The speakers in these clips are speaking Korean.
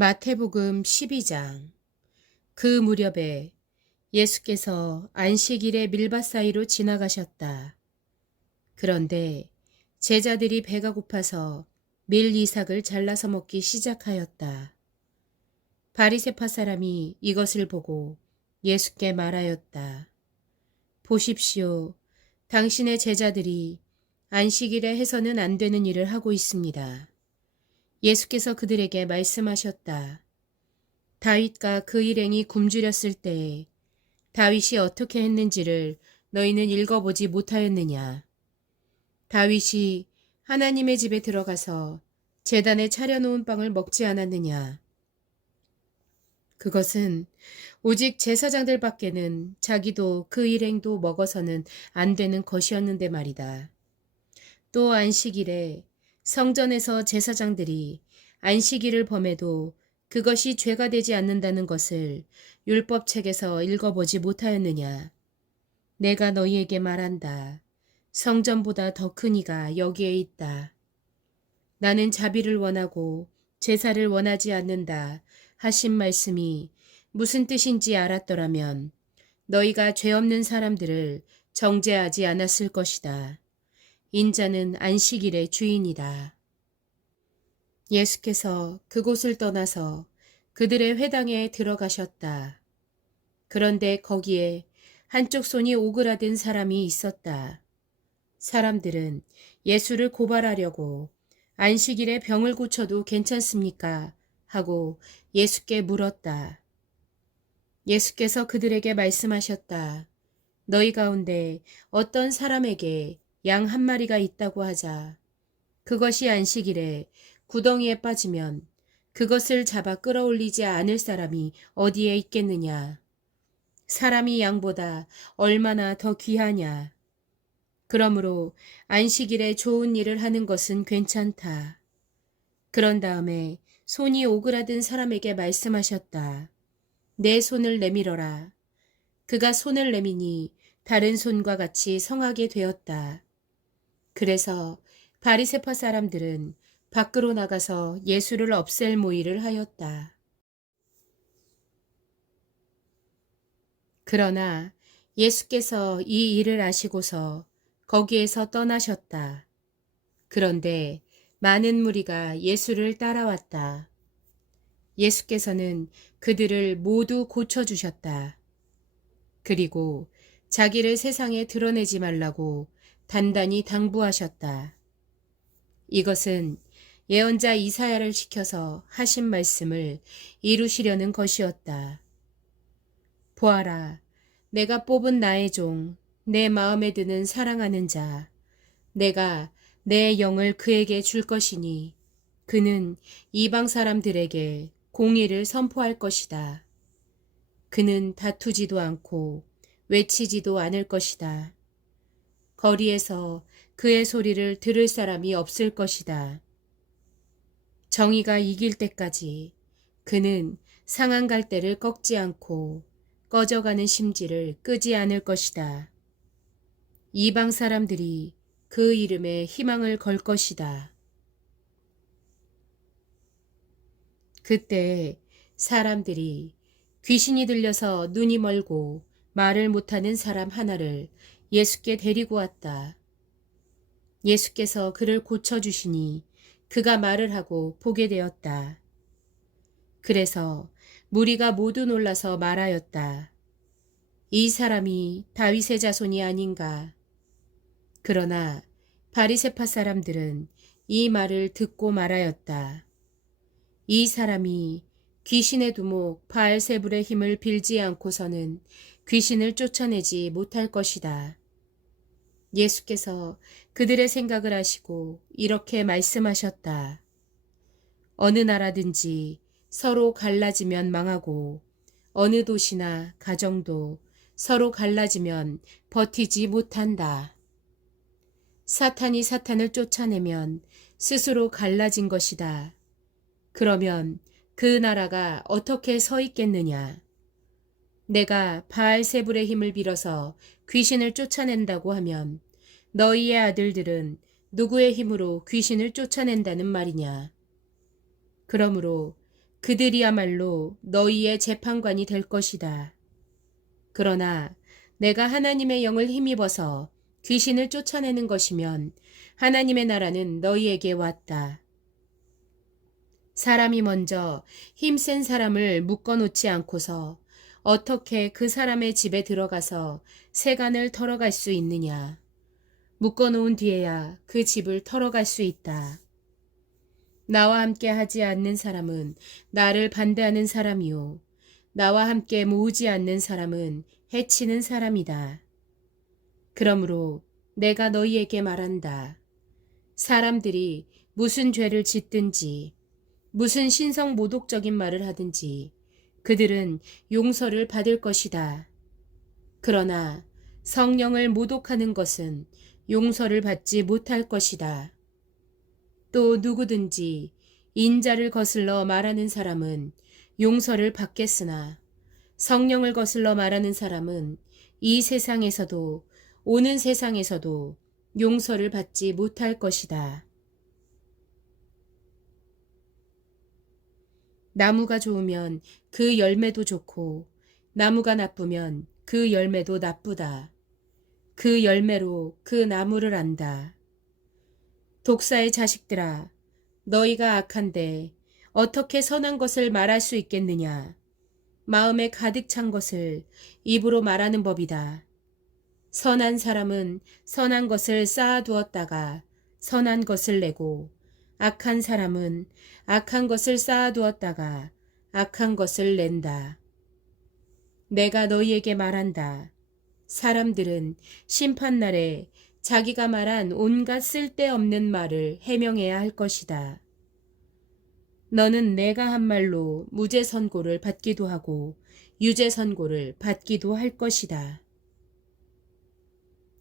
마태복음 12장. 그 무렵에 예수께서 안식일의 밀밭 사이로 지나가셨다. 그런데 제자들이 배가 고파서 밀 이삭을 잘라서 먹기 시작하였다. 바리새파 사람이 이것을 보고 예수께 말하였다. 보십시오. 당신의 제자들이 안식일에 해서는 안 되는 일을 하고 있습니다. 예수께서 그들에게 말씀하셨다. 다윗과 그 일행이 굶주렸을 때에 다윗이 어떻게 했는지를 너희는 읽어보지 못하였느냐. 다윗이 하나님의 집에 들어가서 제단에 차려놓은 빵을 먹지 않았느냐. 그것은 오직 제사장들밖에는 자기도 그 일행도 먹어서는 안 되는 것이었는데 말이다. 또 안식일에 성전에서 제사장들이 안식일을 범해도 그것이 죄가 되지 않는다는 것을 율법책에서 읽어보지 못하였느냐. 내가 너희에게 말한다. 성전보다 더 큰 이가 여기에 있다. 나는 자비를 원하고 제사를 원하지 않는다 하신 말씀이 무슨 뜻인지 알았더라면 너희가 죄 없는 사람들을 정죄하지 않았을 것이다. 인자는 안식일의 주인이다. 예수께서 그곳을 떠나서 그들의 회당에 들어가셨다. 그런데 거기에 한쪽 손이 오그라든 사람이 있었다. 사람들은 예수를 고발하려고 안식일에 병을 고쳐도 괜찮습니까? 하고 예수께 물었다. 예수께서 그들에게 말씀하셨다. 너희 가운데 어떤 사람에게 양 한 마리가 있다고 하자. 그것이 안식일에 구덩이에 빠지면 그것을 잡아 끌어올리지 않을 사람이 어디에 있겠느냐. 사람이 양보다 얼마나 더 귀하냐. 그러므로 안식일에 좋은 일을 하는 것은 괜찮다. 그런 다음에 손이 오그라든 사람에게 말씀하셨다. 내 손을 내밀어라. 그가 손을 내미니 다른 손과 같이 성하게 되었다. 그래서 바리새파 사람들은 밖으로 나가서 예수를 없앨 모의를 하였다. 그러나 예수께서 이 일을 아시고서 거기에서 떠나셨다. 그런데 많은 무리가 예수를 따라왔다. 예수께서는 그들을 모두 고쳐주셨다. 그리고 자기를 세상에 드러내지 말라고 단단히 당부하셨다. 이것은 예언자 이사야를 시켜서 하신 말씀을 이루시려는 것이었다. 보아라, 내가 뽑은 나의 종, 내 마음에 드는 사랑하는 자, 내가 내 영을 그에게 줄 것이니 그는 이방 사람들에게 공의를 선포할 것이다. 그는 다투지도 않고 외치지도 않을 것이다. 거리에서 그의 소리를 들을 사람이 없을 것이다. 정의가 이길 때까지 그는 상한 갈대를 꺾지 않고 꺼져가는 심지를 끄지 않을 것이다. 이방 사람들이 그 이름에 희망을 걸 것이다. 그때 사람들이 귀신이 들려서 눈이 멀고 말을 못하는 사람 하나를 예수께 데리고 왔다. 예수께서 그를 고쳐주시니 그가 말을 하고 보게 되었다. 그래서 무리가 모두 놀라서 말하였다. 이 사람이 다윗의 자손이 아닌가. 그러나 바리새파 사람들은 이 말을 듣고 말하였다. 이 사람이 귀신의 두목 바알세불의 힘을 빌지 않고서는 귀신을 쫓아내지 못할 것이다. 예수께서 그들의 생각을 아시고 이렇게 말씀하셨다. 어느 나라든지 서로 갈라지면 망하고 어느 도시나 가정도 서로 갈라지면 버티지 못한다. 사탄이 사탄을 쫓아내면 스스로 갈라진 것이다. 그러면 그 나라가 어떻게 서 있겠느냐? 내가 바알세불의 힘을 빌어서 귀신을 쫓아낸다고 하면 너희의 아들들은 누구의 힘으로 귀신을 쫓아낸다는 말이냐? 그러므로 그들이야말로 너희의 재판관이 될 것이다. 그러나 내가 하나님의 영을 힘입어서 귀신을 쫓아내는 것이면 하나님의 나라는 너희에게 왔다. 사람이 먼저 힘센 사람을 묶어놓지 않고서 어떻게 그 사람의 집에 들어가서 세간을 털어갈 수 있느냐. 묶어놓은 뒤에야 그 집을 털어갈 수 있다. 나와 함께 하지 않는 사람은 나를 반대하는 사람이요. 나와 함께 모으지 않는 사람은 해치는 사람이다. 그러므로 내가 너희에게 말한다. 사람들이 무슨 죄를 짓든지 무슨 신성 모독적인 말을 하든지 그들은 용서를 받을 것이다. 그러나 성령을 모독하는 것은 용서를 받지 못할 것이다. 또 누구든지 인자를 거슬러 말하는 사람은 용서를 받겠으나 성령을 거슬러 말하는 사람은 이 세상에서도 오는 세상에서도 용서를 받지 못할 것이다. 나무가 좋으면 그 열매도 좋고 나무가 나쁘면 그 열매도 나쁘다. 그 열매로 그 나무를 안다. 독사의 자식들아, 너희가 악한데 어떻게 선한 것을 말할 수 있겠느냐. 마음에 가득 찬 것을 입으로 말하는 법이다. 선한 사람은 선한 것을 쌓아두었다가 선한 것을 내고 악한 사람은 악한 것을 쌓아두었다가 악한 것을 낸다. 내가 너희에게 말한다. 사람들은 심판날에 자기가 말한 온갖 쓸데없는 말을 해명해야 할 것이다. 너는 내가 한 말로 무죄 선고를 받기도 하고 유죄 선고를 받기도 할 것이다.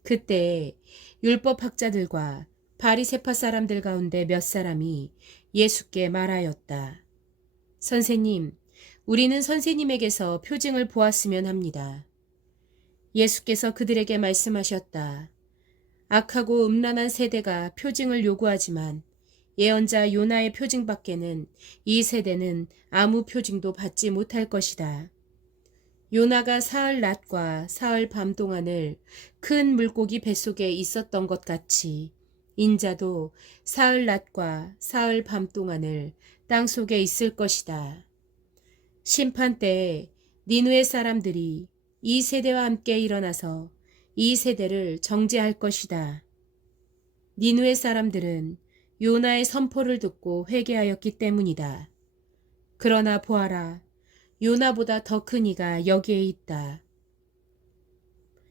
그때 율법학자들과 바리새파 사람들 가운데 몇 사람이 예수께 말하였다. 선생님, 우리는 선생님에게서 표징을 보았으면 합니다. 예수께서 그들에게 말씀하셨다. 악하고 음란한 세대가 표징을 요구하지만 예언자 요나의 표징밖에는 이 세대는 아무 표징도 받지 못할 것이다. 요나가 사흘 낮과 사흘 밤 동안을 큰 물고기 뱃속에 있었던 것 같이 인자도 사흘 낮과 사흘 밤 동안을 땅속에 있을 것이다. 심판 때에 니느웨 사람들이 이 세대와 함께 일어나서 이 세대를 정죄할 것이다. 니느웨 사람들은 요나의 선포를 듣고 회개하였기 때문이다. 그러나 보아라, 요나보다 더 큰 이가 여기에 있다.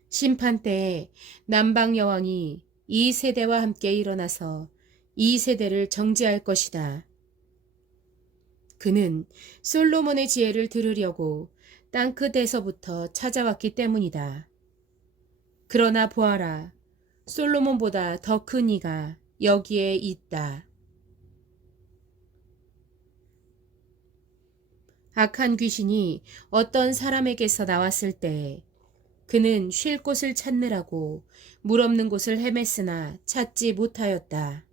심판 때에 남방 여왕이 이 세대와 함께 일어나서 이 세대를 정죄할 것이다. 그는 솔로몬의 지혜를 들으려고 땅끝에서부터 찾아왔기 때문이다. 그러나 보아라, 솔로몬보다 더 큰 이가 여기에 있다. 악한 귀신이 어떤 사람에게서 나왔을 때 그는 쉴 곳을 찾느라고 물 없는 곳을 헤맸으나 찾지 못하였다.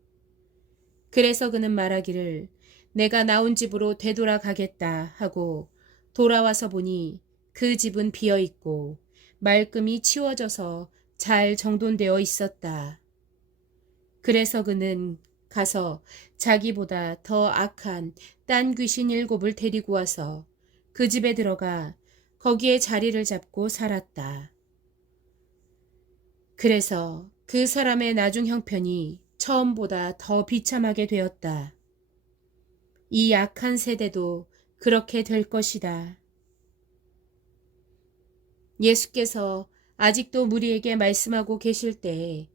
그래서 그는 말하기를 내가 나온 집으로 되돌아가겠다 하고 돌아와서 보니 그 집은 비어 있고 말끔히 치워져서 잘 정돈되어 있었다. 그래서 그는 가서 자기보다 더 악한 딴 귀신 7을 데리고 와서 그 집에 들어가 거기에 자리를 잡고 살았다. 그래서 그 사람의 나중 형편이 처음보다 더 비참하게 되었다. 이 악한 세대도 그렇게 될 것이다. 예수께서 아직도 무리에게 말씀하고 계실 때에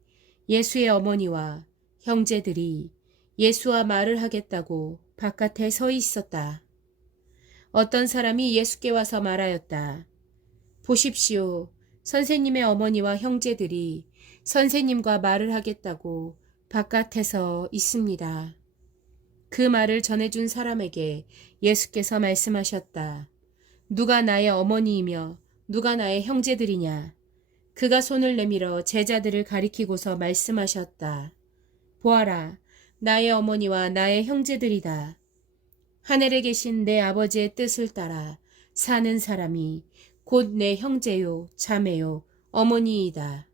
예수의 어머니와 형제들이 예수와 말을 하겠다고 바깥에 서 있었다. 어떤 사람이 예수께 와서 말하였다. 보십시오. 선생님의 어머니와 형제들이 선생님과 말을 하겠다고 바깥에서 있습니다. 그 말을 전해준 사람에게 예수께서 말씀하셨다. 누가 나의 어머니이며 누가 나의 형제들이냐. 그가 손을 내밀어 제자들을 가리키고서 말씀하셨다. 보아라, 나의 어머니와 나의 형제들이다. 하늘에 계신 내 아버지의 뜻을 따라 사는 사람이 곧 내 형제요, 자매요, 어머니이다.